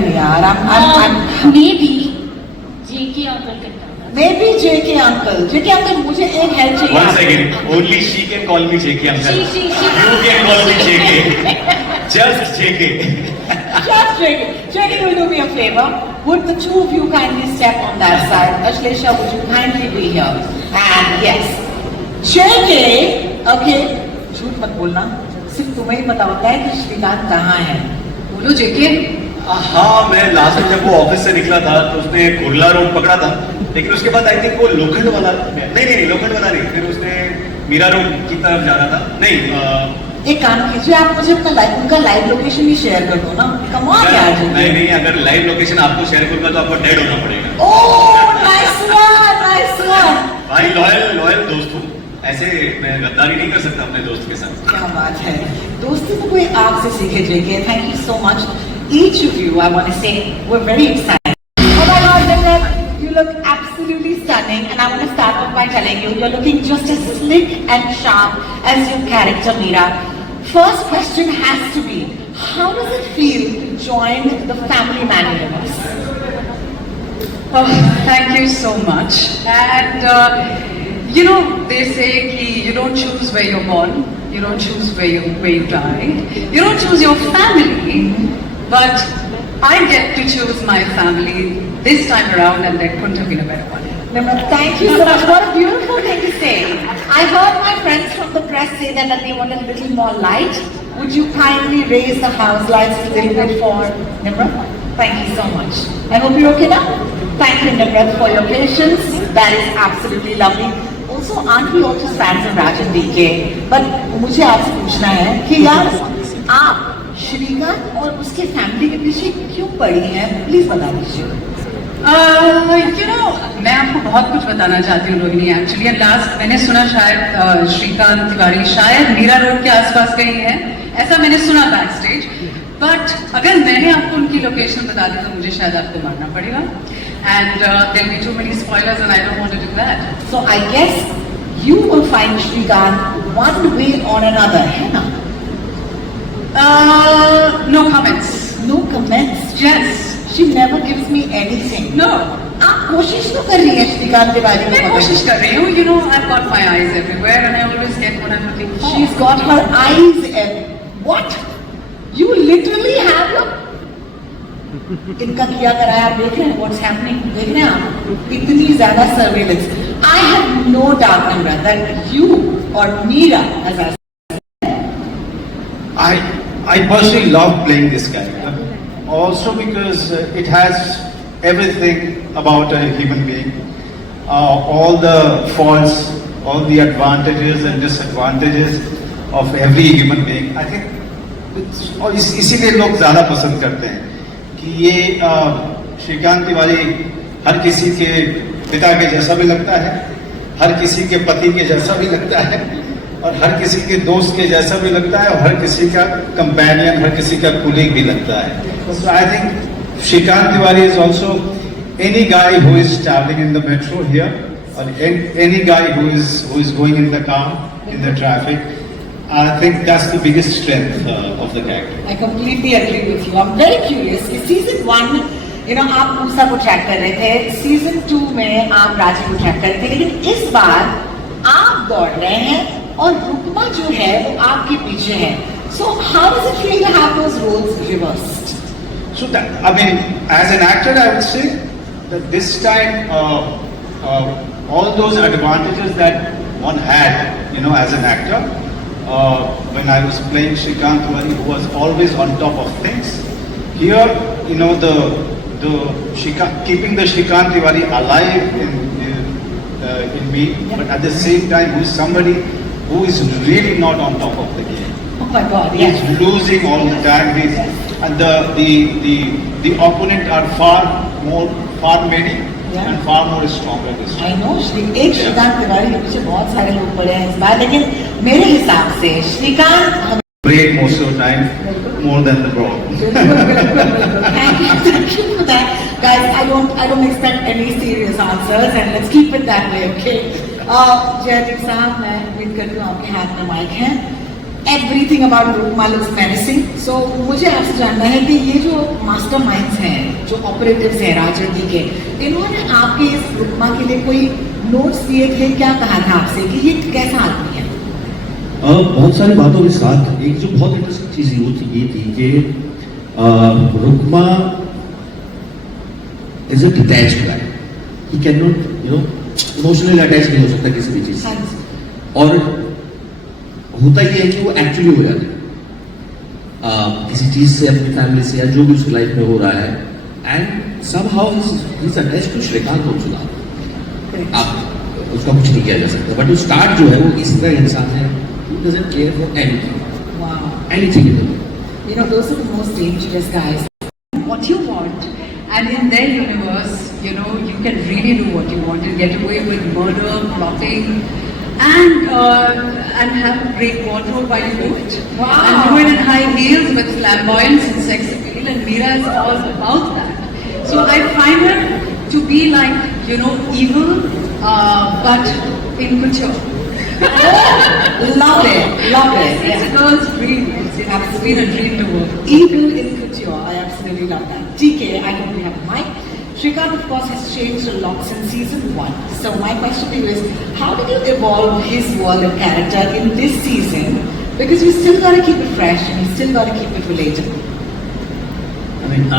नहीं यार, I'm maybe JK uncle can come. maybe JK uncle. JK uncle मुझे एक हेल्प चाहिए. One second. Only she can call me JK uncle. She. You can call me JK. Just JK. Just JK. JK will do me a favor. Would the two of you kindly step on that side? Ashlesha, would you kindly be here? And yes, JK. Okay. झूठ मत बोलना. सिर्फ तुम्हें ही पता होता है कि श्रीकांत कहाँ है. बोलो JK. हाँ, मैं लास्ट में जब वो ऑफिस से निकला था तो उसने कुर्ला रोड पकड़ा था, लेकिन उसके बाद आई थिंक वो लोखंड वाला नहीं लोखंड वाला नहीं, फिर उसने मीरा रोड की तरफ जा रहा था. नहीं, एक काम कीजिए, आप मुझे उनका लाइव लोकेशन भी शेयर कर दो ना. कम ऑन यार. नहीं, अगर लाइव लोकेशन आपको शेयर करूंगा तो आपको डेड होना पड़ेगा. Oh nice one. भाई लॉयल दोस्त हूँ, ऐसे मैं गद्दारी नहीं कर सकता अपने दोस्त के साथ. क्या बात है. दोस्ती तो कोई आपसे सीखे JK. Thank you so much. Each of you, I want to say, we're very excited. Oh my God, Nimrat, you look absolutely stunning, and I want to start off by telling you, you're looking just as slick and sharp as your character, Meera. First question has to be, how does it feel to join the Family Man universe? Oh, thank you so much. And they say कि you don't choose where you're born, you don't choose where you die, you don't choose your family, but I get to choose my family this time around, and there couldn't have been a better one. Nimrat, thank you so much. What a beautiful thing to say. I heard my friends from the press say that they want a little more light. Would you kindly raise the house lights a little bit for Nimrat? Thank you so much. I hope you're okay now. Thank you, Nimrat, for your patience. That is absolutely lovely. Also, aren't we all just fans of Raj and DK? But मुझे आपसे पूछना है कि यार आप श्रीकांत और उसके family के पीछे क्यों पड़ी हैं? प्लीज बता दीजिए. मैं आपको बहुत कुछ बताना चाहती हूँ रोहिणी. एक्चुअली लास्ट मैंने सुना शायद श्रीकांत तिवारी शायद मीरा रोड के आसपास कहीं है, ऐसा मैंने सुना बैक स्टेज. बट अगर मैंने आपको उनकी लोकेशन बता दी तो मुझे शायद आपको मारना पड़ेगा. And there'll be too many spoilers, and I don't want to do that. So I guess you will find Shrikant one way or another, है ना? No comments. No comments. Yes. She never gives me anything. No. आप कोशिश तो कर रही हैं श्रीकांत के बारे में. मैं कोशिश कर रही हूँ. I've got my eyes everywhere, and I always get what I'm looking for. She's got her eyes everywhere. What? You literally have your इनका किया कराया आप देख रहे हैं. व्हाट्स हैपनिंग देख रहे हैं आप. इतनी ज्यादा surveillance. I have no doubt Nimrat that you or Meera, as I said, I personally love playing this character, also because it has everything about a human being, all the faults, all the advantages and disadvantages of every human being. I think और इसीलिए लोग ज्यादा पसंद करते हैं कि ये श्रीकांत तिवारी हर किसी के पिता के जैसा भी लगता है, हर किसी के पति के जैसा भी लगता है, और हर किसी के दोस्त के जैसा भी लगता है, और हर किसी का कंपेनियन, हर किसी का कुलीग भी लगता है. So I think Shrikant Tiwari is also any guy who is traveling in the metro here, or any guy who is going in the car, in the traffic. I think that's the biggest strength of the character. I completely agree with you. I'm very curious. Season 1, आप मूसा को track कर रहे थे. Season 2 में आप राजी को track कर रहे थे, लेकिन इस बार आप दौड़ रहे हैं और रुकमा जो है वो आपके पीछे है. So how does it feel to have those roles reversed? So that, I mean, as an actor, I would say that this time all those advantages that one had, as an actor. When I was playing Shrikant Tiwari, who was always on top of things. Here, keeping the Shrikant Tiwari alive in me, but at the same time, who is somebody who is really not on top of the game. Oh my God! Yes. He's losing all the time. And the opponent are far many. Yeah. And far more stronger this time. I know. एक श्रीकांत तिवारी के पीछे बहुत सारे लोग पड़े हैं इस बार, लेकिन मेरे हिसाब से Shrikant Break most of the time, more than the brawl. Thank you for that, guys. I don't expect any serious answers, and let's keep it that way, okay? Jaideep साहब, मैं उम्मीद करती हूँ आपके हाथ में माइक है. Everything about Rukma looks menacing. So मुझे आपसे जानना है कि ये जो मास्टरमाइंड्स हैं, जो ऑपरेटिव्स हैं राजनीति के, इन्होंने आपके इस रुकमा के लिए कोई नोट्स दिए थे? क्या कहा था आपसे कि ये कैसा आदमी है? बहुत सारी बातों के साथ एक जो बहुत इंटरेस्टिंग चीज ये थी कि Rukma is a detached guy. He can not emotionally attach नहीं हो सकता किसी भी चीज से. और होता ये है कि वो एक्चुअली हो जाता है किसी चीज से, अपनी फैमिली से, या जो भी उसकी लाइफ में हो रहा है. And somehow he is attached to Shrikant मौजूदा. आप उसका कुछ नहीं किया जा सकता. बट वो स्टार्ट जो है वो इस तरह इंसान है, he doesn't care for anything. Wow. Anything in the world. You know, those are the most dangerous guys. What you want, and in their universe, you know, you can really do what you want and get away with murder, plotting, and have a great wardrobe while you do it. Wow. And do it in high heels with flamboyance and sex appeal, and Meera is all about that. So I find her to be like, you know, evil, but in couture. Love it, love it. It's a girl's dream. It's been a dream to work. Evil in couture. I absolutely love that. TK, I hope we have a mic. Shrikant, of course, has changed a lot since season 1. So my question to you is, how did you evolve his world and character in this season? Because you still got to keep it fresh and you still got to keep it relatable. I mean,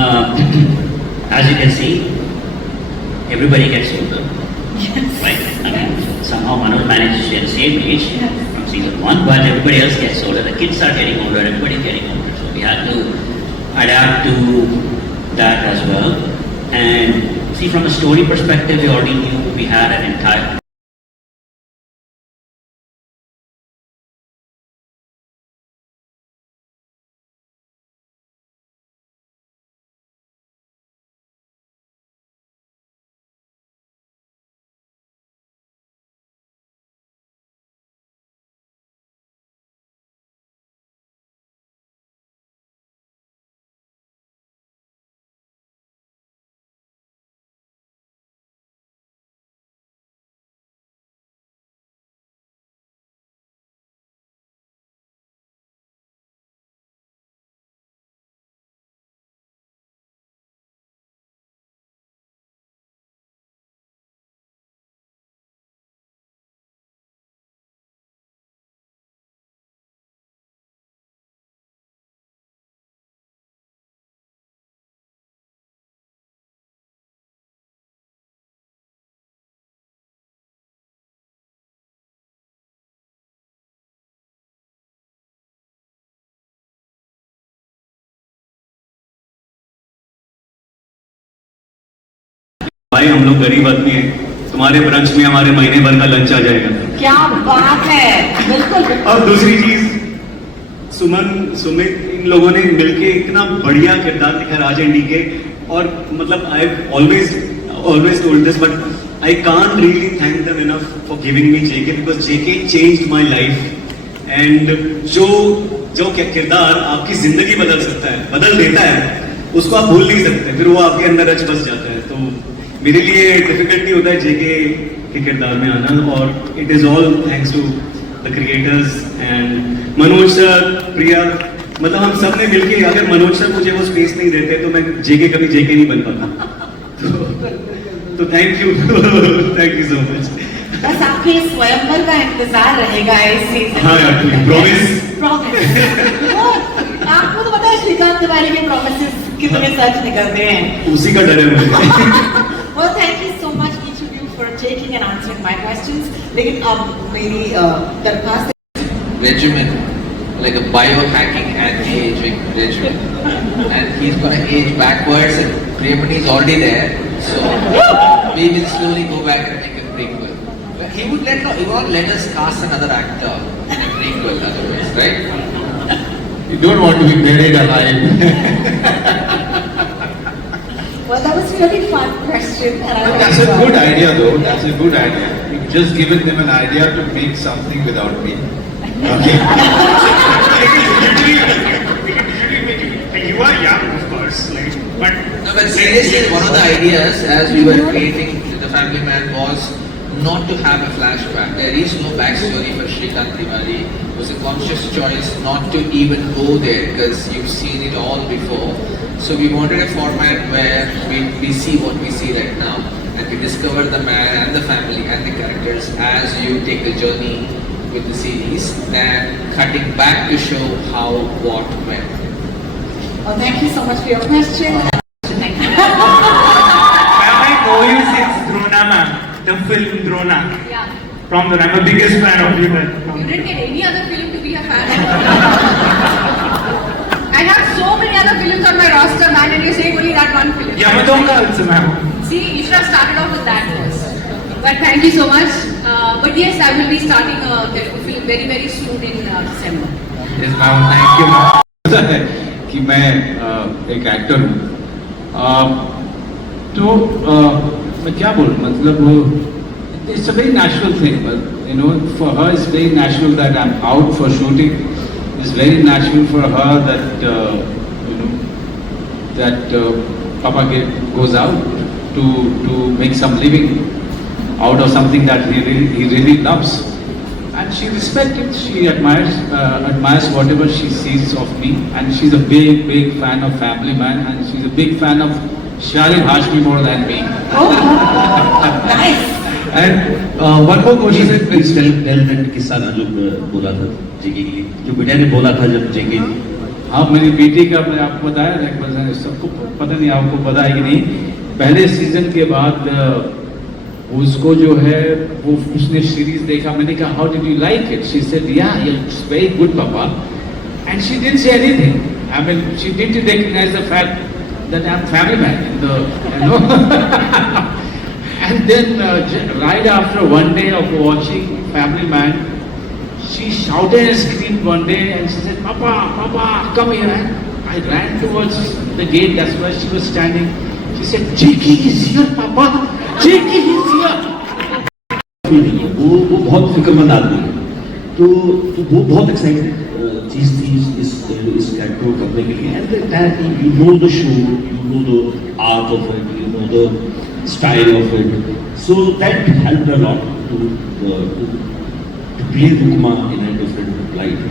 as you can see, everybody gets older. Yes. Right? I mean, somehow Manoj managed to stay the same age from season 1, but everybody else gets older. The kids are getting older, everybody's getting older. So we had to adapt to that as well. And see, from a story perspective, we already knew we had an entire भाई हम लोग गरीब आदमी हैं, तुम्हारे branch में हमारे महीने भर का लंच आ जाएगा. क्या बात है, बिल्कुल बिल्कुल. और दूसरी चीज, सुमन सुमित इन लोगों ने मिलके इतना बढ़िया किरदार दिखा राज एंड डीके. और मतलब I always told this, but I can't really thank them enough for giving me JK, because JK changed my life. And जो किरदार आपकी जिंदगी बदल सकता है, बदल देता है, उसको आप भूल नहीं सकते, फिर वो आपके अंदर रच बस जाता है. तो मेरे लिए डिफिकल्ट नहीं होता है जेके के किरदार में आना, और it is all thanks to the creators and Manoj sir, Priya. मतलब हम सब ने मिलके, अगर मनोज सर मुझे वो स्पेस नहीं देते तो मैं जेके कभी जेके नहीं बन पाता. तो thank you thank you so much. बस आपके स्वयंवर का इंतजार रहेगा इस सीजन. हाँ यार, प्रॉमिस. आपको तो पता है श्रीकांत तिवारी के प्रॉमिसेस कितने सच निकलते हैं. उसी का डर है मुझे. Well, thank you so much each of you for taking and answering my questions. लेकिन अब मेरी दरखास्त regimen, like a biohacking anti-aging regimen, and he's gonna age backwards, and Priyamani is already there, so we will slowly go back and make a prequel. But he won't let us cast another actor in a prequel otherwise, right? You don't want to be buried alive. Well, that was a really fun question. And I That's a good idea, though. That's a good idea. You've just given them an idea to make something without me. Okay. You are young, of course, but No, but seriously, one of the ideas as we were creating The Family Man was not to have a flashback. There is no backstory for Shrikant Tiwari. It was a conscious choice not to even go there because you've seen it all before. So we wanted a format where we see what we see right now, and we discover the man and the family and the characters as you take the journey with the series, and cutting back to show how, what, when. Oh, thank you so much for your question. Thank you. Ma'am, I know you since Drona, ma'am. The film Drona. Yeah. From the, I'm a biggest fan of you. You didn't get any other film to be a fan of. I have so many other films on my roster, man, and you're saying only that one film. Yamadonga also, ma'am. See, you should have started off with that first. But thank you so much. But yes, I will be starting a Telugu film very, very soon in December. Yes, ma'am. Thank you, ma'am. पता है कि मैं एक actor हूँ, तो मैं क्या बोलूँ, मतलब it's a very natural thing, but you know, for her it's very natural that I'm out for shooting. It's very natural for her that you know, that Papa goes out to make some living out of something that he really loves. And she respects it, she admires whatever she sees of me, and she's a big fan of Family Man, and she's a big fan of Shaleen Hashmi more than me. Oh, nice. And one more question है, please tell that किस्सा ना जो बोला था जेके के लिए, जो बेटा ने बोला था जब जेके। हाँ, मेरी बेटी का मैंने आपको बताया था, एक बार सबको पता नहीं, आपको पता है कि नहीं, पहले सीजन के बाद उसको जो है वो उसने सीरीज देखा, मैंने कहा how did you like it, she said yeah it's very good papa, and she didn't say anything, I mean she didn't recognise the fact that I am Family Man in the, you know. And then right after one day of watching Family Man, she shouted and screamed one day and she said, Papa, Papa, come here. And I ran towards the gate, that's where she was standing. She said, Jackie is here, Papa. Jackie is here. वो बहुत फिक्रमंद आदमी है, तो वो बहुत excited चीज थी इस कैरेक्टर को करने के लिए. And that you know the show, you know the art of it, you know the style of it, so that helped a lot to play Rukma in a different light.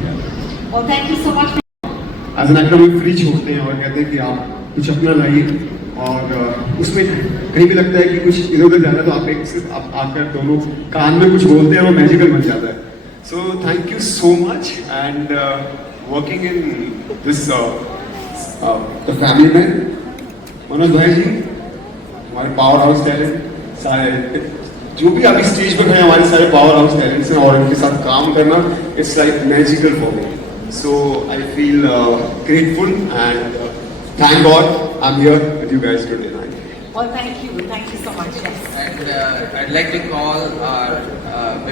Well, thank you so much. As an actor में free छोड़ते हैं और कहते हैं कि आप कुछ अपना लाइए, और उसमें कहीं भी लगता है कि कुछ इधर उधर जाना है तो आप एक सिर्फ आप आकर दोनों कान में कुछ बोलते हैं और मैजिकल बन जाता है. So thank you so much, and working in this the family man, Manoj भाई जी हमारे पावर हाउस टैलेंट, सारे जो भी अभी स्टेज पर खड़े हमारे सारे पावर हाउस टैलेंट्स हैं, और इनके साथ काम करना it's like magical for me. So I feel grateful and thank God I'm here with you guys today. Well, thank you so much. Yes. And I'd like to call our